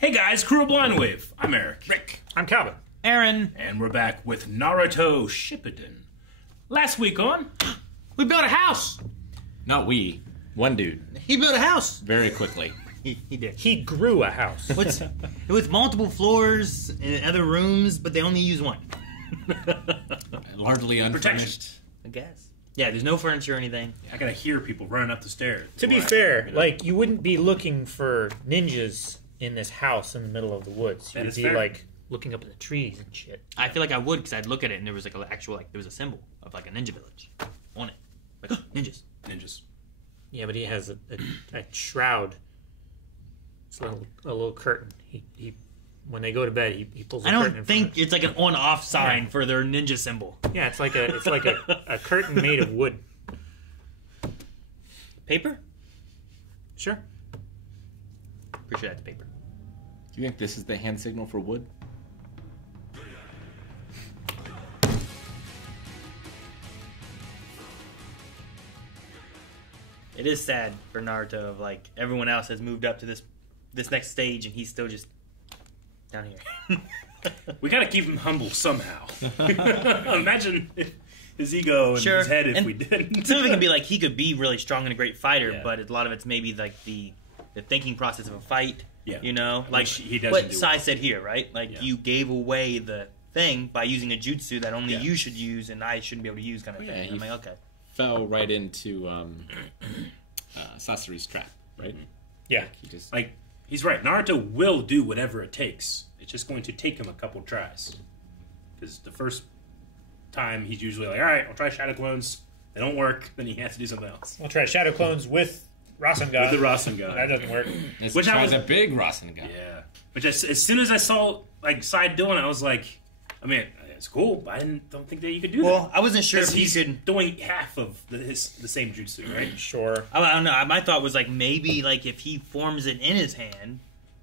Hey guys, crew of Blind Wave. I'm Eric. Rick. I'm Calvin. Aaron. And we're back with Naruto Shippuden. Last week on... We built a house. Not we. One dude. He built a house. Very quickly. He did. He grew a house. With multiple floors and other rooms, but they only use one. Largely unfurnished. I guess. Yeah, there's no furniture or anything. I gotta hear people running up the stairs. To be fair, like, you wouldn't be looking for ninjas in this house in the middle of the woods. That You'd is be, fair. like, looking up at the trees and shit. I feel like I would, because I'd look at it and there was like an actual, like, there was a symbol of like a ninja village on it. Like, ninjas. Ninjas. Yeah, but he has a shroud. It's a little curtain. He when they go to bed, he pulls. I curtain in don't front think of it's like an on-off sign for their ninja symbol. Yeah, it's like a curtain made of wood. Paper? Sure. Pretty sure that's paper. Do you think this is the hand signal for wood? It is sad for Naruto of like everyone else has moved up to this next stage and he's still just down here. We gotta keep him humble somehow. Imagine his ego and his head if we didn't. Some of it can be like he could be really strong and a great fighter, Yeah. but a lot of it's maybe like the thinking process of a fight. Yeah. You know, like he doesn't what do Sai well. said here, right? Like you gave away the thing by using a jutsu that only you should use and I shouldn't be able to use, kind of thing. he I'm like, okay. fell right into Sasori's trap, right? Yeah. He just Like, he's right. Naruto will do whatever it takes. It's just going to take him a couple tries. Because the first time, he's usually like, alright, I'll try Shadow Clones. They don't work. Then he has to do something else. I'll try Shadow Clones with Rasengan. With the Rasengan. That doesn't work. Which I was a big Rasengan. Yeah. But just as soon as I saw, like, Sai doing it, I was like, I mean, it's cool, but I don't think that you could do that. Well, I wasn't sure if he he's could. doing half of the same jutsu, right? Sure. I don't know. My thought was like maybe like if he forms it in his hand,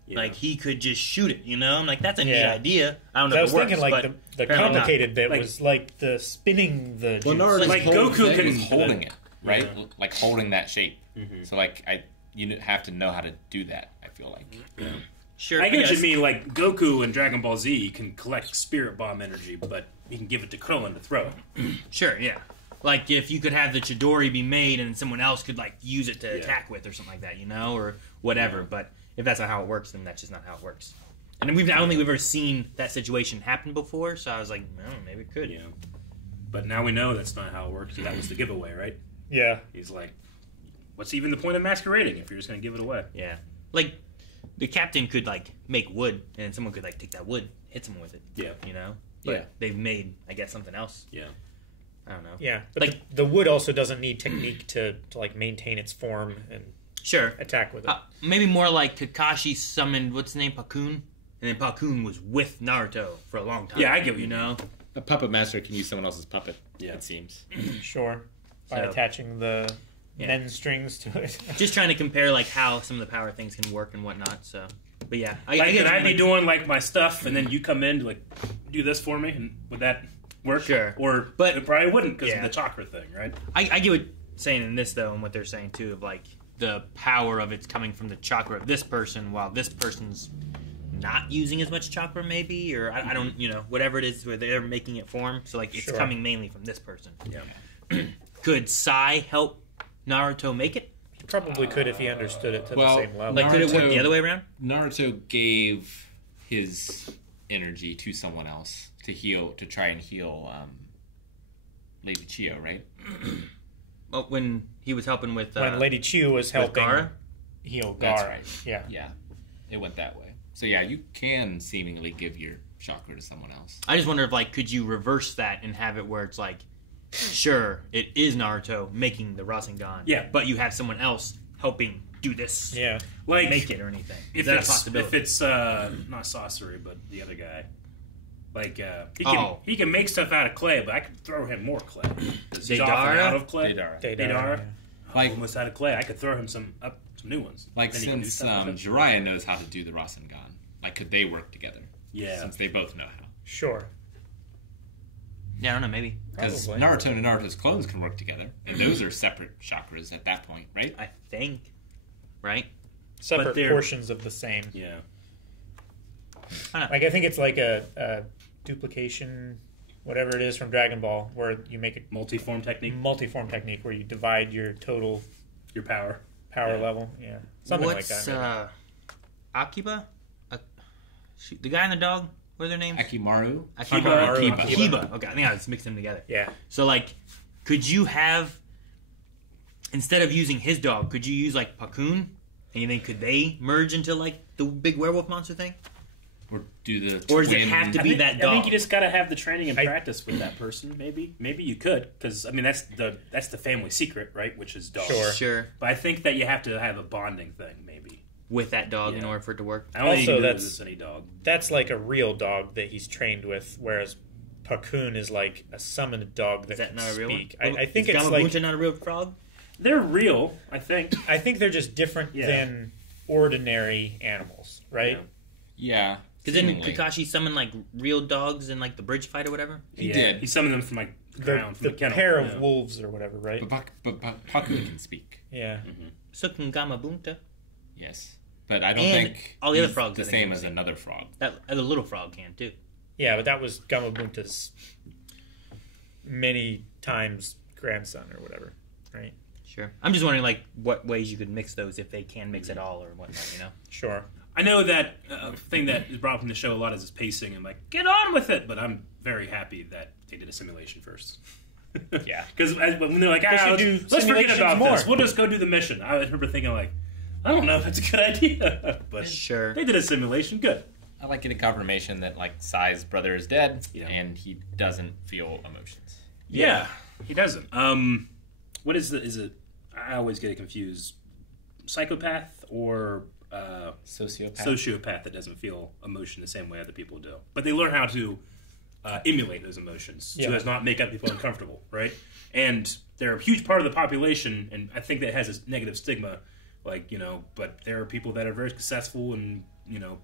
Yeah. like he could just shoot it. You know, I'm like that's a neat Yeah. idea. I don't know. I if was it works, thinking like but the apparently not. complicated bit Like- was like the spinning the. Well, jutsu. Naruto's Like whole Goku thing can- is holding it, right? Yeah. Like holding that shape. So like you have to know how to do that. I feel like. Sure, I get what you guess. mean. Like Goku in Dragon Ball Z can collect Spirit Bomb energy, but he can give it to Krillin to throw it. Sure, yeah. Like if you could have the Chidori be made and someone else could like use it to Yeah. attack with or something like that, you know, or whatever. But if that's not how it works, then that's just not how it works. And I don't think we've ever seen that situation happen before, so I was like, well, maybe it could. You know, but now we know that's not how it works. That was the giveaway, right? Yeah. He's like, what's even the point of masquerading if you're just going to give it away? Yeah. Like the captain could like make wood, and then someone could like take that wood, hit someone with it. Yeah. You know. But Yeah. they've made, I guess, something else. Yeah. I don't know. Yeah. But Like- the wood also doesn't need technique to like maintain its form and Sure. attack with it. Maybe more like Kakashi summoned what's his name, Pakun, and then Pakun was with Naruto for a long time. Yeah, I get what you you know. A puppet master can use someone else's puppet. Yeah. It seems. Sure. By So- attaching the Yeah. nen strings to it. Just trying to compare like how some of the power things can work and whatnot. So, but yeah, Like, get can I it, be like- doing like my stuff, and then you come in to like do this for me, and would that work? Sure. Or But- it probably wouldn't because Yeah. of the chakra thing, right? I get what saying in this though, and what they're saying too of like the power of it's coming from the chakra of this person, while this person's not using as much chakra, maybe, or I don't, you know, whatever it is where they're making it form. So like it's Sure. coming mainly from this person. Yeah. Could Sai help Naruto make it? Probably could if he understood it to Well, the same level. Like, could it work Naruto- the other way around? Naruto gave his energy to someone else to try and heal Lady Chio, right? Well, when he was helping with when Lady Chu was helping Gaara? heal Gaara. That's right. Yeah. Yeah, it went that way. So yeah, you can seemingly give your chakra to someone else. I just wonder if like could you reverse that and have it where it's like, sure, it is Naruto making the Rasengan, Yeah. but you have someone else helping do this, Yeah. Like make it or anything. if Is that a it's possibility? if it's not Sorcery, but the other guy. Like he can make stuff out of clay, but I could throw him more clay. 'Cause he's often Deidara? out of clay. Deidara. Deidara. Like- Almost out of clay. I could throw him some new ones. Like Then he can do since stuff with it. Jiraiya knows how to do the Rasengan, like could they work together? Yeah. Since they both know how. Sure. Yeah, I don't know, maybe. Because Probably. Naruto and Naruto's clones can work together, and those are separate chakras at that point, right? I think, right? Separate they're- portions of the same. Yeah. Like, I think it's like a duplication, whatever it is from Dragon Ball, where you make a Multi-form technique. where you divide your total Your power. level. Yeah, something like that. Akiba? The guy and the dog? What are their names? Akimaru? Akiba. Okay, I think I was mixing them together. Yeah. So, like, could you have, instead of using his dog, could you use, like, Pakun? And you think, could they merge into, like, the big werewolf monster thing? Or do the Or does it have to be that dog? I think you just gotta have the training and practice with that person. Maybe you could, because I mean that's the family secret, right? Which is dogs. Sure. But I think that you have to have a bonding thing, maybe. With that dog in order for it to work. I don't think you Also, can do that's- this with any dog. That's like a real dog that he's trained with, whereas Pakun is like a summoned dog that Is that can not a real speak. one? I think is it's Gamabuncha like not a real frog? They're real, I think. I think they're just different than ordinary animals, right? Yeah. Because didn't seemingly. Kakashi summon, like, real dogs in, like, the bridge fight or whatever? He did. He summoned them from like the ground, from The the kennel. pair of wolves or whatever, right? But Paku can speak. Yeah. So can Gamabunta. Yes. But I don't And think all the other he's frogs the I think same can as speak. another frog. That the little frog can, too. Yeah, but that was Gamabunta's many times grandson or whatever, right? Sure. I'm just wondering, like, what ways you could mix those if they can mix at all or whatnot, you know? Sure. I know that thing that is brought up in the show a lot is his pacing and like get on with it, but I'm very happy that they did a simulation first. Yeah. Because when they're like, do let's forget simulations about more. this. We'll just go do the mission. I remember thinking like, I don't know if that's a good idea, but Sure. they did a simulation. Good. I like getting confirmation that like Sai's brother is dead Yeah. and he doesn't feel emotions. Yeah, he doesn't. What is it? I always get it confused. Psychopath or sociopath that doesn't feel emotion the same way other people do, but they learn how to emulate those emotions so as not make other people uncomfortable, right? And they're a huge part of the population, and I think that has a negative stigma, like But there are people that are very successful and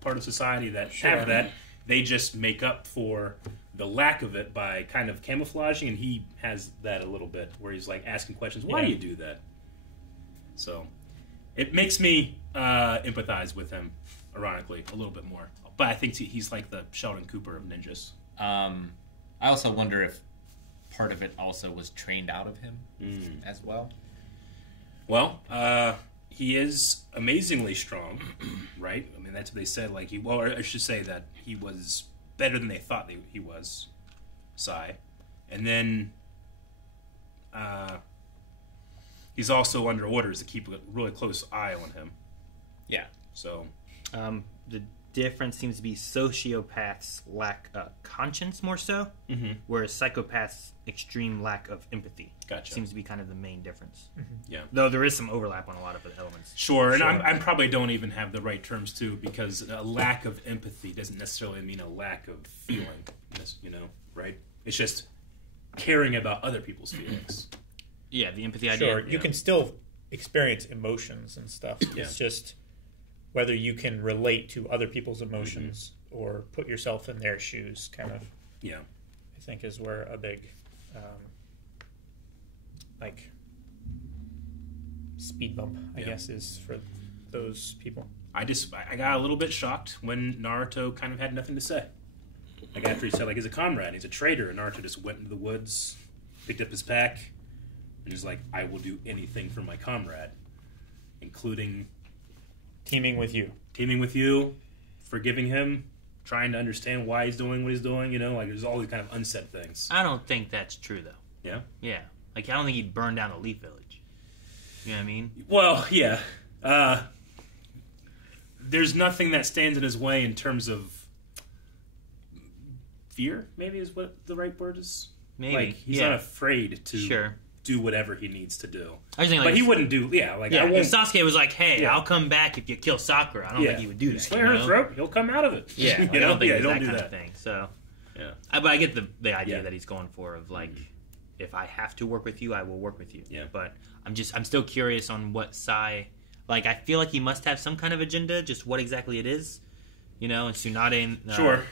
part of society that have that. They just make up for the lack of it by kind of camouflaging, and he has that a little bit where he's like asking questions. Why do you do that? So it makes me empathize with him, ironically, a little bit more. But I think he's like the Sheldon Cooper of ninjas. I also wonder if part of it also was trained out of him as well. Well, he is amazingly strong, right? I mean, that's what they said. Like or I should say that he was better than they thought he was, Sai. And then he's also under orders to keep a really close eye on him. Yeah. So The difference seems to be sociopaths lack conscience more so, whereas psychopaths extreme lack of empathy. Gotcha. Seems to be kind of the main difference. Yeah. Though there is some overlap on a lot of the elements. Sure, and I probably don't even have the right terms too, because a lack of empathy doesn't necessarily mean a lack of feeling. Right? It's just caring about other people's feelings. Yeah, the empathy idea. Sure. You can still experience emotions and stuff. It's just whether you can relate to other people's emotions or put yourself in their shoes, kind of. Yeah. I think is where a big, speed bump, I guess, is for those people. I got a little bit shocked when Naruto kind of had nothing to say. Like after he said, like, he's a comrade, he's a traitor, and Naruto just went into the woods, picked up his pack, and he's like, I will do anything for my comrade, including Teaming with you, forgiving him, trying to understand why he's doing what he's doing, like there's all these kind of unsaid things. I don't think that's true, though. Yeah? Yeah. Like, I don't think he'd burn down a Leaf Village. You know what I mean? Well, yeah. There's nothing that stands in his way in terms of fear, maybe is what the right word is. Maybe. Like, he's not afraid to Sure. do whatever he needs to do. I was thinking, like, But he wouldn't do, I won't. if Sasuke was like, hey, Yeah. I'll come back if you kill Sakura, I don't think he would do that. Slit her throat, he'll come out of it. Yeah, like, I don't think it's don't that do kind that. of thing. So, Yeah. but I get the idea Yeah. that he's going for of like, if I have to work with you, I will work with you. Yeah. But I'm still curious on what Sai, like, I feel like he must have some kind of agenda, just what exactly it is, and Tsunade and Sure.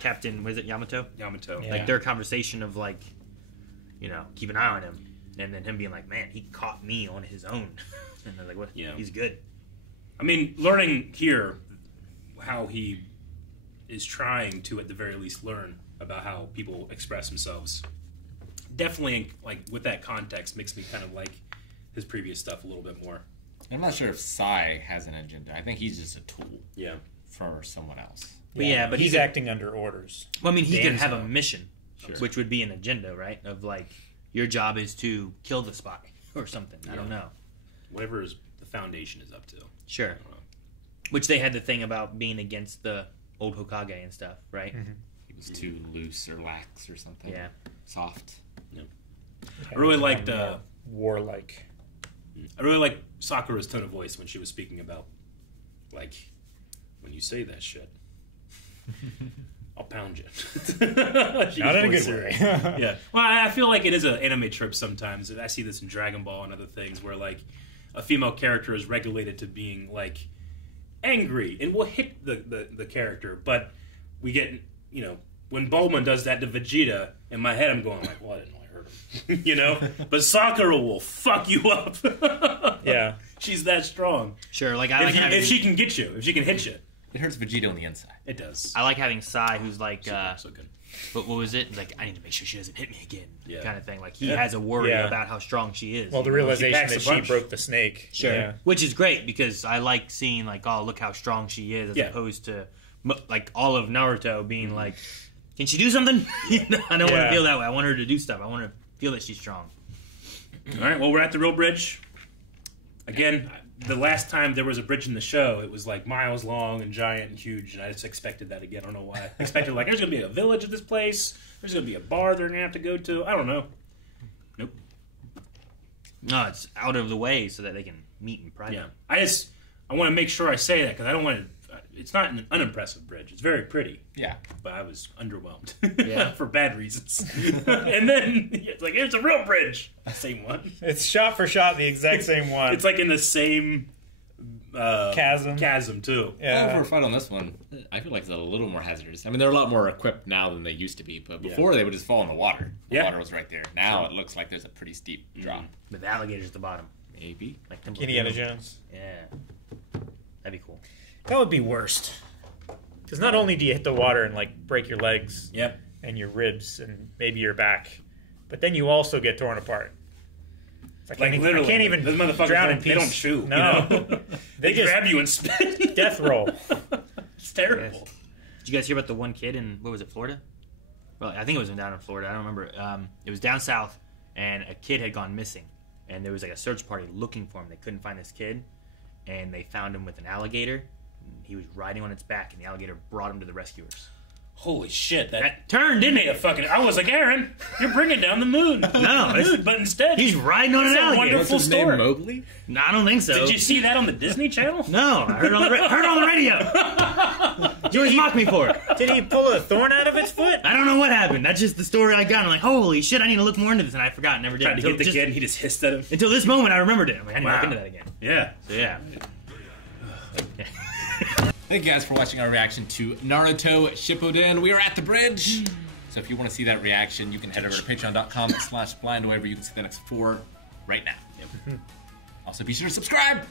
Captain, what is it, Yamato? Yamato. Yeah. Like their conversation of like, keep an eye on him, and then him being like, man, he caught me on his own, and they're like, what? Yeah. He's good. I mean, learning here how he is trying to, at the very least, learn about how people express themselves. Definitely, like, with that context, makes me kind of like his previous stuff a little bit more. I'm not sure if Sai has an agenda. I think he's just a tool Yeah. for someone else. But yeah, but he's acting under orders. Well, I mean, he could Dan's have a out. mission, Sure. which would be an agenda, right? Of like, your job is to kill the spy or something. I don't know. Whatever the Foundation is up to. Sure. Which they had the thing about being against the old Hokage and stuff, right? Mm-hmm. He was too loose or lax or something. Yeah. Soft. I really liked warlike. I really like Sakura's tone of voice when she was speaking about, like, when you say that shit, I'll pound you. Not in a good way. Yeah. Well, I feel like it is an anime trope sometimes. I see this in Dragon Ball and other things where, like, a female character is regulated to being, like, angry and will hit the character. But we get, you know, when Bulma does that to Vegeta, in my head I'm going like, well, I didn't really hurt him. You know? But Sakura will fuck you up. Yeah. She's that strong. Sure, like I like having, If she can get you, if she can hit you, It hurts Vegeta on the inside. it does. I like having Sai, who's like, So good. what was it? Like, I need to make sure she doesn't hit me again, Yeah. kind of thing. Like he Yeah. has a worry Yeah. about how strong she is. Well, the you know? realization packs that a she punch. broke the snake. Sure, Yeah. which is great because I like seeing like, oh, look how strong she is, as Yeah. opposed to like all of Naruto being like, can she do something? You know, I don't want to Yeah. feel that way. I want her to do stuff. I want to feel that she's strong. All right, well, we're at the real bridge. Again, the last time there was a bridge in the show, it was like miles long and giant and huge, and I just expected that again. I don't know why. I expected, like, there's going to be a village at this place. There's going to be a bar they're going to have to go to. I don't know. Nope. No, it's out of the way so that they can meet in private. Yeah. I want to make sure I say that because I don't want to. It's not an unimpressive bridge. It's very pretty, Yeah. but I was underwhelmed. Yeah. For bad reasons. And then it's like, here's a real bridge. Same one. It's shot for shot the exact same one. It's like in the same Chasm. too. Yeah. For a fight on this one, I feel like it's a little more hazardous. I mean, they're a lot more equipped now than they used to be, but before they would just fall in the water. The Yeah. water was right there. Now it looks like there's a pretty steep drop. With alligators at the bottom. Maybe. Like Temple Indiana Doom. Jones. Yeah. That'd be cool. That would be worst. Because not only do you hit the water and like break your legs Yep. and your ribs and maybe your back, but then you also get torn apart. It's Like, literally, I can't even those motherfuckers drown in don't, peace. they don't chew. No, You know? they just grab you and spit. death roll. It's terrible. Did you guys hear about the one kid in, what was it, Florida? Well, I think it was down in Florida. I don't remember. It was down south, and a kid had gone missing. And there was like a search party looking for him. They couldn't find this kid, and they found him with an alligator. He was riding on its back, and the alligator brought him to the rescuers. Holy shit! That turned, didn't made a it? fucking. I was like, Aaron, you're bringing down the moon. No, Dude, but instead, he's riding on an It's a alligator. wonderful What's his name, story. Mowgli? No, I don't think so. Did you see that on the Disney Channel? No, I heard it on the, heard it on the radio. You always mock me for it. Did he pull a thorn out of its foot? I don't know what happened. That's just the story I got. I'm like, holy shit, I need to look more into this, and I forgot, never did. Tried to get the just- kid, and he just hissed at him. Until this moment, I remembered it. I'm like, I need to Wow. look into that again. Yeah. So yeah. Thank you guys for watching our reaction to Naruto Shippuden. We are at the bridge. So if you want to see that reaction, you can head over to patreon.com/blindwave where you can see the next 4 right now. Also, be sure to subscribe.